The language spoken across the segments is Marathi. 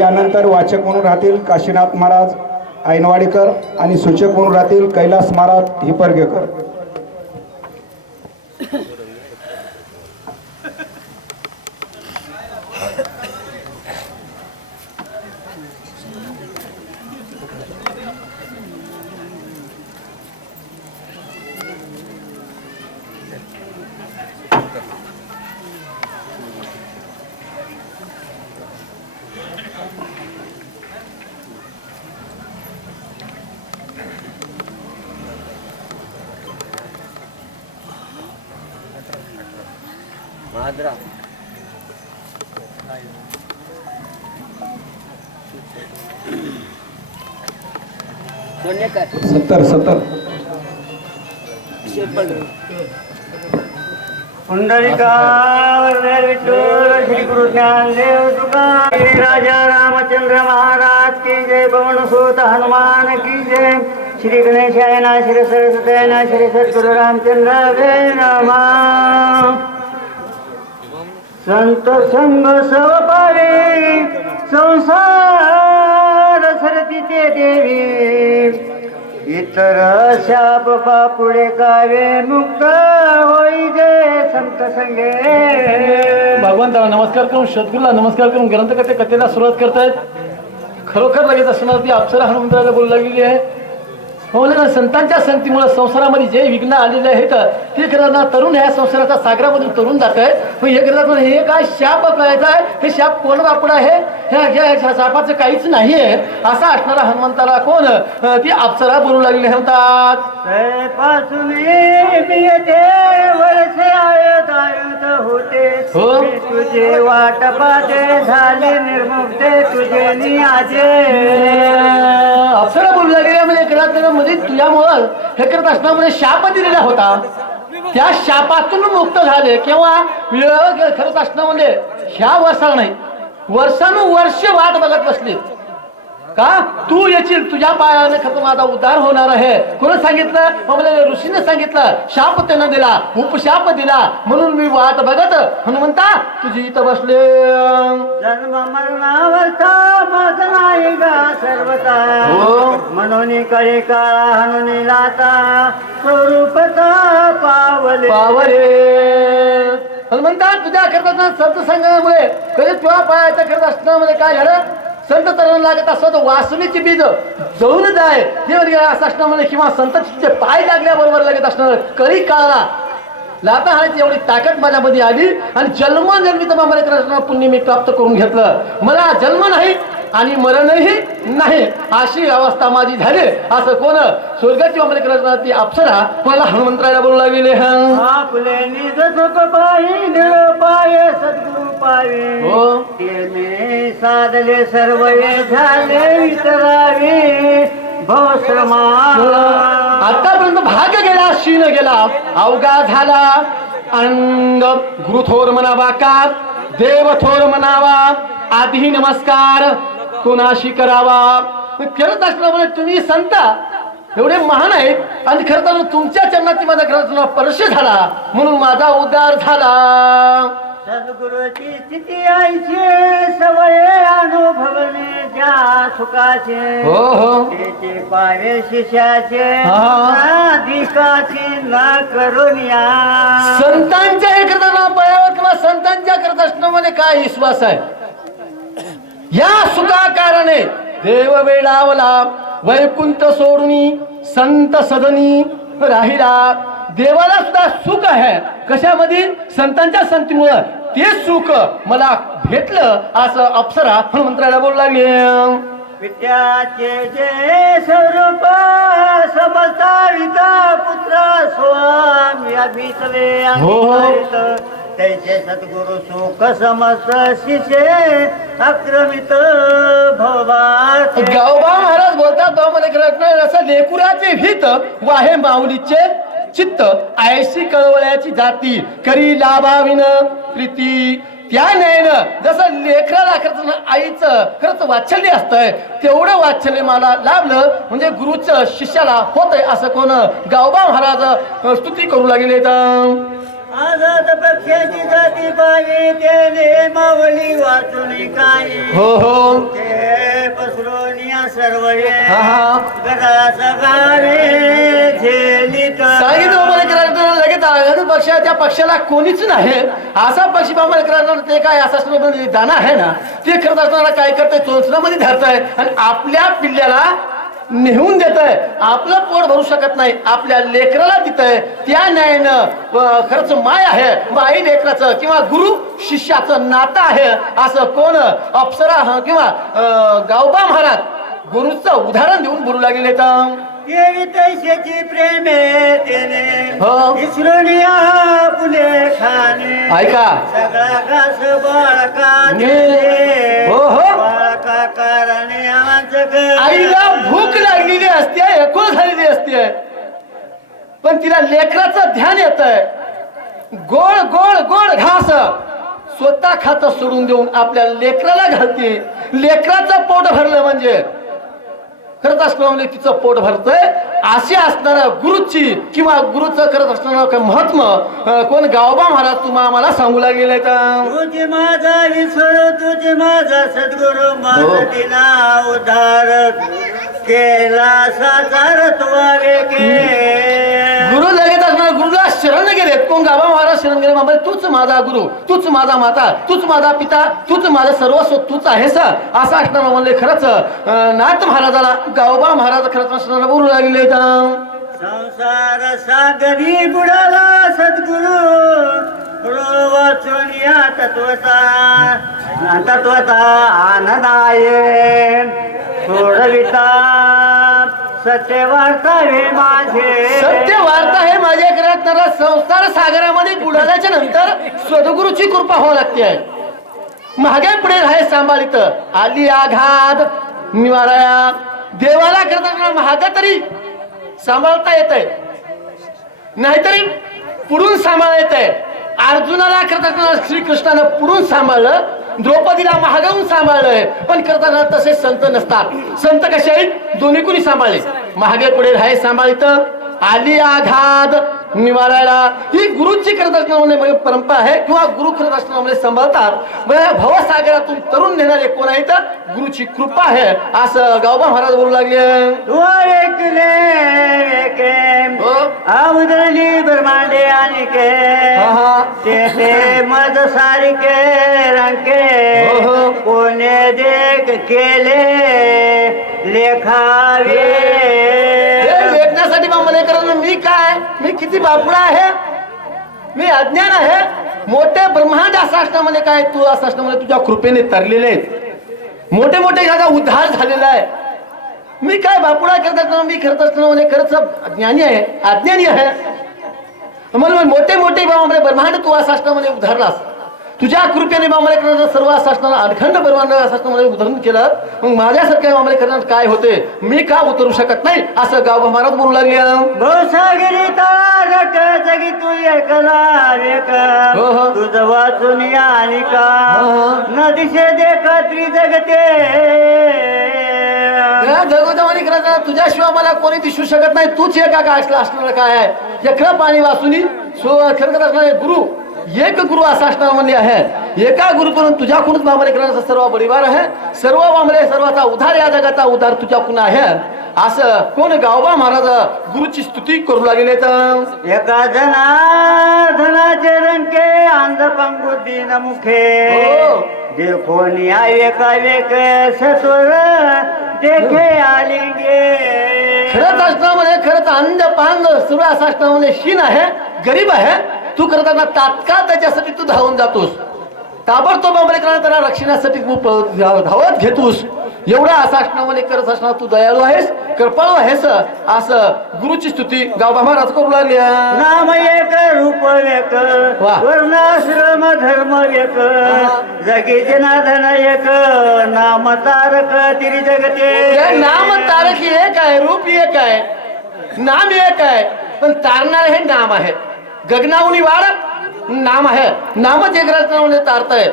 यानंतर वाचक म्हणून राहतील काशीनाथ महाराज ऐनवाडीकर आणि सूचक म्हणून राहतील कैलास महाराज हिपरगेकर. सत्तर पुंडलिका विठ्ठल श्री गुरु ज्ञानदेव तुकाराम राजा रामचंद्र महाराज की जय. पवन सुत हनुमान की जय. श्री गणेशाय ना श्री सरस्वती ना श्री सद्गुरु रामचंद्र नमः. संत संग सवपावे संसार सरतीचे देवी. इतर शाप पुढे गावे मुक्त होई जे संत संगे. भगवंताला नमस्कार करून सद्गुरूला नमस्कार करून ग्रंथकथे कथेला सुरुवात करतायत. खरोखर लगेच असणार ती अप्सरा हनुमंताला बोलू लागलेली आहे. ना संतांच्या संगतीमुळे संसारामध्ये जे विघ्न आलेले आहेत ते करताना तरुण ह्या संसाराच्या सागरामधून तरुण जात आहे. पण हे करतात हे काय शाप कळायचा आहे. हे शाप कोण आपण आहे. ह्या शापाचं काहीच नाही आहे असा असणारा हनुमंताला कोण ती अप्सरा बोलू लागलेली म्हणतात. तुझे वाटपाते झाले निर्मुक्ते तुझे नियाजे. अप्सरा बोलू लागलेल्या म्हणजे मध्ये तुझ्यामुळं हे करत असणार म्हणजे शाप दिलेला होता. त्या शापातून मुक्त झाले केव्हा खरंच असणं म्हणजे ह्या वर्षाला नाही वर्षानुवर्ष वाट बघत बसली का तू येशील तुझ्या पायाने खरं माझा उद्धार होणार आहे. कोणी सांगितलं मला ऋषीने सांगितलं. शाप त्यानं दिला उपशाप दिला म्हणून मी वाट बघत हनुमंता तुझी इथं बसले. जन्म मरणावरता माझ नाही गा सर्वता म्हणून कळे काळा हनुनी लाता स्वरूपता पावले हनुमंता तुझ्या करता संत संघामुळे कधी तुझ्या पायाच्या करत असण्यामध्ये काय झालं. संत तरुण लागत असत वासुलीची बीज जळून जाय ते असं असणं म्हणजे किंवा संतांचे पाय लागल्याबरोबर लागत असणार कळी काळाला लाता हाणायची एवढी ताकद माझ्यामध्ये आली आणि जन्मजन्मी तर मला पुण्य मी प्राप्त करून घेतलं. मला जन्म नाही आणि मरणही नाही अशी अवस्था माझी झाली असं कोण स्वर्गाची अमल करत ती अप्सरा मला हनुमंतरायला बोलू लागले. आपले निज सुख पायी निळ पाये सद्गुरु पावे ते साधले सर्व झाले विसरावे भवश्रमा. आतापर्यंत भाग गेला शीन गेला अवघा झाला. अंग गुरुथोर म्हणावा का देव थोर म्हणावा आधी नमस्कार कोणाशी करावा. करत असल्यामुळे तुम्ही संता एवढे महान आहेत आणि खरं तर तुमच्या चरणाची माझा खरं स्पर्श झाला म्हणून माझा उद्धार झाला. सद्गुरूची स्थिती आईचे सवय अनुभवणे ज्या सुखाचे त्याचे पावे शिष्याचे अधिकाची न करून या. संतांच्या हे करताना पायावर किंवा संतांच्या करत असण्यामध्ये काय विश्वास आहे. या सुखा कारणे देव वेळावला वैकुंठ सोडून संत सदनी राहिला. देवाला सुद्धा सुख आहे कशामध्ये संतांच्या संतीमुळे ते सुख मला भेटलं असं अप्सरा हनुमंतराला बोलू लागले. विद्याचे जे स्वरूप समस्ता पुत्र स्वामी अभितले त्याचे सद्गुरु सुख समस्त शिषे आक्रमित भवात. गावबा महाराज बोलतात असं लेकुराचे भीत वाहे माऊलीचे चित्त आयशी कळवळ्याची जाती करी लाभाविन प्रीती. त्या न्यायनं जसं लेकराला खरंच आईचं खरंच वात्सल्य असतंय तेवढं वात्सल्य मला लाभलं म्हणजे गुरुचं शिष्याला होतंय असं कोण गावबा महाराज स्तुती करू लागले. आजाद पक्षाची जाती पाणी त्याने मावली वाचून काही हो हो ते पसरून या सर्व हा हा गडाचा गावे झेलीत सांगितलं बाबाला करायला लगेच आघाडी पक्ष त्या पक्षाला कोणीच नाही असा पक्षी बाबाला करायला ते काय असा दाना आहे ना ते करत असताना काय करताय चोचण्यामध्ये धरताय आणि आपल्या पिल्ल्याला नेहून देत आहे आपलं पोट भरू शकत नाही आपल्या लेकराला देत आहे त्या न्यायानं खरंच माय आहे बाई लेकराचं किंवा गुरु शिष्याचं नातं आहे असं कोण अप्सरा किंवा गावबा महाराज गुरुचं उदाहरण देऊन बोलू लागले तर देवी तैशाची प्रेमे त्याने हो. विसरून या पुले खाणे ऐका सगळा घास बाळका हो हो बाळका कारणे आमचं आईला भूक लागलेली असते एकूण झालेली असते पण तिला लेकराचं ध्यान येत आहे गोड गोड गोड घास स्वतः खात सोडून देऊन आपल्या लेकराला घालते लेकराचं पोट भरलं म्हणजे खरंच असल्यामुळे तिचं पोट भरतंय अशी असणाऱ्या गुरुची किंवा गुरुचं करत असणारं महत्व कोण गावबा महाराज तुम्हा आम्हाला सांगू लागलेलं आहे तुझे माझा विसर तुझे माझा सद्गुरु माझा दिला उद्धार केला साचार त्वारे के गुरु लगेच असणार गुरुला शरण गेले कोण गावा महाराज शरण गेले बाबा तूच माझा गुरु तूच माझा माता तूच माझा पिता तूच माझं सर्वस्व तूच आहेस असं असणार म्हणले खरंच नाथ महाराजाला गावबा महाराज खरंच असणार बोलू लागले संसार सागरी बुडाला सद्गुरु वाचून या तत्वता आनंदाये सोडविता सत्य वार्ता हे माझे सत्य वार्ता हे माझ्या घरात संसार सागरामध्ये बुडाल्याच्या नंतर सद्गुरूची कृपा व्हावी लागते आहे महागे पुढे राहे सांभाळित आली आघात निवाराया देवाला करताना महागा तरी सांभाळता येत आहे नाहीतरी पुढून सांभाळता येत आहे अर्जुनाला करताना श्रीकृष्णानं पुढून सांभाळलं द्रौपदीला महागावून सांभाळलंय पण करताना तसे संत नसतात संत कसे आहेत दोन्ही कुणी सांभाळले महागे पुढे राहे सांभाळित आली आघात निवारायला ही गुरुची करत असल्यामुळे परंपरा आहे किंवा गुरु करत असल्यामुळे सांभाळतात भवसागरातून तरुण नेणारे कोण आहेत गुरुची कृपा आहे असं गावबा महाराज बोलू लागले आवडली ब्रह्मांडे आणि के मज सारिके रंके कोणे देख केले लेखावे लेखण्यासाठी मला करणं मी काय मी किती बापडा आहे मी अज्ञान आहे मोठे ब्रह्मांड असं असण्यामध्ये काय तू असं असण्यामध्ये तुझ्या कृपेने तरलेले आहेत मोठे मोठे ह्याचा उद्धार झालेला आहे मी काय बापुडा करत असताना मी करत असताना खरंच ज्ञानी आहे अज्ञानी आहे मला मोठे मोठे ब्रह्मांड तू असं असण्यामध्ये उधारलास तुझ्या कृपेने मामले करणार सर्व असं असताना अखंड ब्रह्मांड असं असताना उदाहरण केलं मग माझ्यासारख्या मामले करणार काय होते मी का उतरू शकत नाही असं गाव महाराज बोलू लागले भवसागरी तारक जगी तू एकला एक तुझं वाचून आणि का न दिशे देखा त्रिजगते जगोदवानी करताना तुझ्याशिवाय मला कोणी दिसू शकत नाही तूच एका काय असणार काय आहे एका पाणी वाचून खरं असणारे गुरु एक गुरु असा असणार म्हणजे आहे एका गुरुकडून तुझ्याकडून मामले करण्याचा सर्व परिवार आहे सर्व मामले सर्वाचा उद्धार या जगाचा उद्धार तुझ्याकडून आहे असं कोण गावबा महाराज गुरुची स्तुती करू लागले तर एका धनाचे रंके अंध पंगु दिन मुखे जे कोणी एका वेक सत्वर देखे आलिंगे खरंच असण्यामध्ये खरंच अंध पांग सर्व असं असण्यामध्ये शीन आहे गरीब आहे तू करताना तात्काळ त्याच्यासाठी तू धावून जातोस ताबडतोब त्याला रक्षणासाठी तू धावत घेतोस एवढा असा असण्यामध्ये करत असणार तू दयाळू आहेस कृपाळू आहेस असं गुरुची स्तुती गावबा महाराज करू लागले नाम एक रूप एक वर्णाश्रम धर्म एक जगी जनार्दन एक नाम तारक तिरी जगते नाम तारक एक आहे रूप एक आहे नाम एक आहे पण तारणार हे नाम आहे गगनावनी वाढ नाम आहे नामच एक रचना तारताय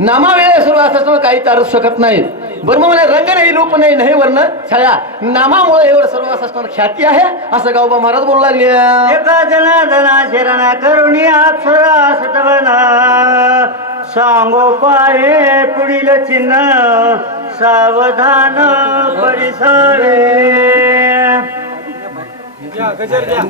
नामा वेळे सर्व असं काही तारू शकत नाही ब्रह्म म्हणे रंग नाही रूप नाही नाही वर्ण छाया नामामुळे एवढं सर्व असताना ख्याती आहे असं गावबा महाराज बोलू लागले. एका जनार्दना शरण करुणी अप्सरा सतवना सांगो पाये पुढील चिन्ह सावधान परिसरे.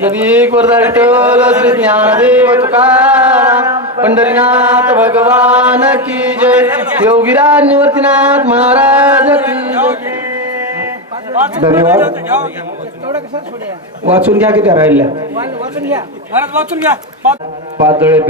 गरीब वरदा विठ्ठल श्री ज्ञानदेव तुकाराम पंढरीनाथ भगवान की जय योगीराज निवर्तीनाथ महाराज की जय. धन्यवाद. वाचून घ्या की त्या राहिल्या वाचून घ्या. पातळे